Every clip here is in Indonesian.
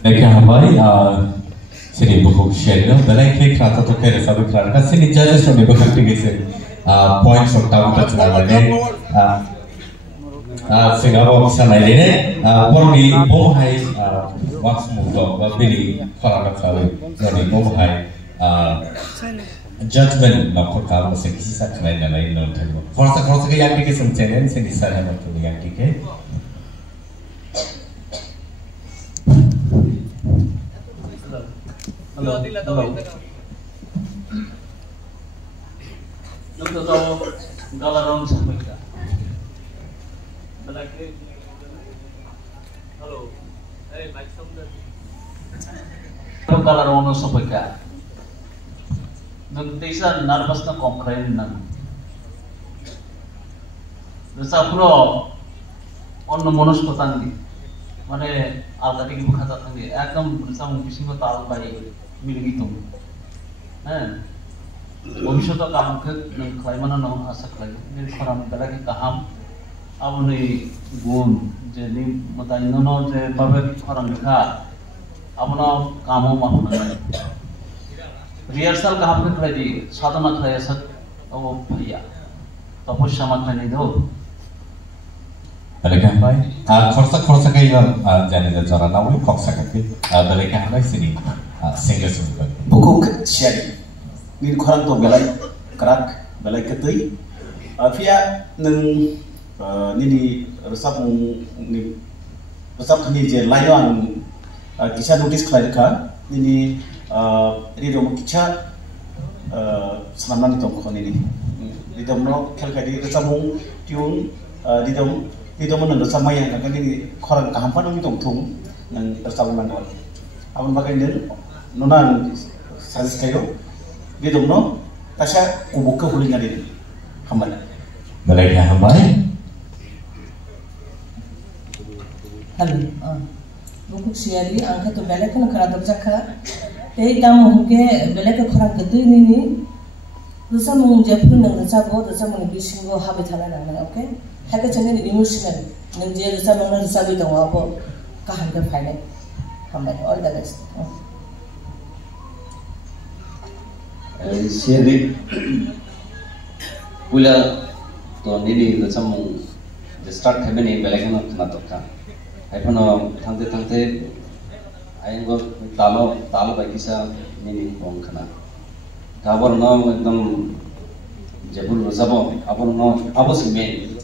Mereka hambai sini buku share belai ke kerata tu kere sabu kerana sini judges tu ni bukan tinggi sini points of tahu tak cakap ni sehingga bawa bisa naik ni baru di bom hai wax muda beli kerana sabu jadi bom hai judgement nak perkara masa kisi sah kena naik non terima. Kalau ke yang tiga semcenen sini sah yang tu yang tiga. Hello. Nung tahu galarong sampai ka. Balake. Hello. Hey, mic sound. Nung galarong nung sampai ka. Nung tisa nervous na komplain nang. Nasa puro on monos patandi. Mane already की बुखाता थंगे एकदम सब किसी को ताल बाई मिलेगी तुम हैं भविष्य तो काम के क्लाइमेट ना आशा क्लाइ ने खराम करा के काम अब ने गुण जे नि बताइ न जे बाबे खराम खा अब न कामो मा होना रिहर्सल काम के क्लाइ दी साधना क्लाइ सक ओ भैया तपस्या मा क्लाइ दो Mereka hambai, korsa kaya jadi jara nawi korsa kaki, mereka hambai sini single single. Buku share, ni korang tu belai kerak, belai ketui. Via neng ni resap ni je layan kisah notis kelai kan, ni rom kisah selamat itu kau ni rom no kel kadi resap tiun Itu mana sama yang kan ini korang kahampan orang itu tung yang bersama manual. Abang pakai dia nonan sasis kayu, dia domno, tasya kubuka hulinya dia, hambai. Mereka hambai. Halo, buku siari angkat tu belak kan kerana berjaka. Tapi tamu ke belak kerana kedui ni, dosa mengjemput nang dosa bo, dosa mengbising bo habis halan nang, okay? Haka channel emotional nang je dosa nang dosa bi tong bo kahan ka final hambai all the best. Siari pula to ni dosa mung start hebben ni belak na kena tokka. Hai pun thangte ayang go talo bagi sa ni bong kena. Kabar no ekdom jebul dosa bo abon no abos main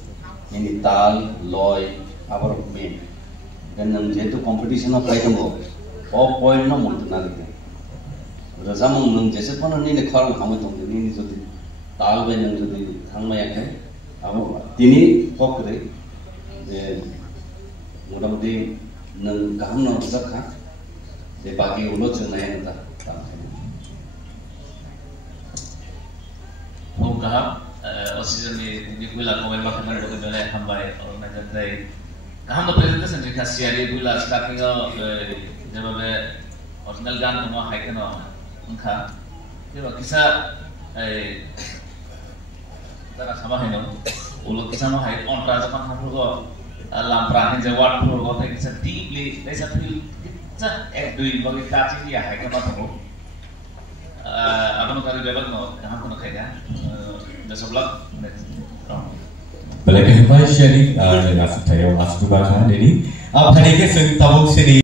ini tal, loy, apa main. Dan jatuh competition of like mo, all point no mult na lagi. Razamung nung jese pun ni nekharang kami tong ni jadi tal be nung jadi thang maya ke, abo tini pokre, je mudah-mudahan nung kaham no besar kah, je bagi ulo cuna yang ta. Oh kaham. Oksigen ni gula kau memang kena buat bela hambai orang nak jadi. Kaham tu presentation ni khasiat dia gula starting jawab original gan tu mau high kena engkau. Jadi kisah tak sama hendak. Ulo kisah mau high on raja kan hamil ko lampra ni jawab pun ko tapi kisah deeply, kisah feel kisah dui bagi kaci dia high kena tu. Abang kalau jawab no kaham kena kaya. Sebelah, Mereka hambai share ni dengan saya masuk juga kan ini. Apa ni ke seni tabung seni